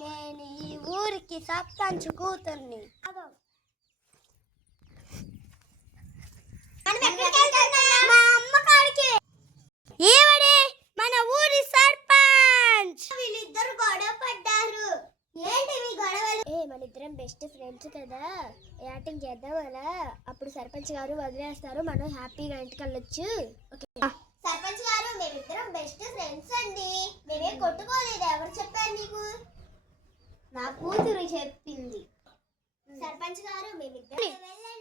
నేను ఈ ఊరికి సర్పంచ్ కూతుర్ని. ఏవడే మన ఊరి సర్పంచ్. వీళ్ళిద్దరు గొడవ పడ్డారు. ఏంటి మీ గొడవలు? మన ఇద్దరం బెస్ట్ ఫ్రెండ్స్ కదా, యాక్టింగ్ చేద్దాం అలా. అప్పుడు సర్పంచ్ గారు వదిలేస్తారు, మనం హ్యాపీగా ఇంటికి వెళ్ళొచ్చు. సర్పంచ్ గారు, మేమిద్దరం బెస్ట్ ఫ్రెండ్స్ అండి. మేమే కొట్టుకోలేదు. ఎవరు చెప్పారు నీకు? నా కూతురు చెప్పింది. సర్పంచ్ గారు, మేమిద్దరం వెళ్ళండి.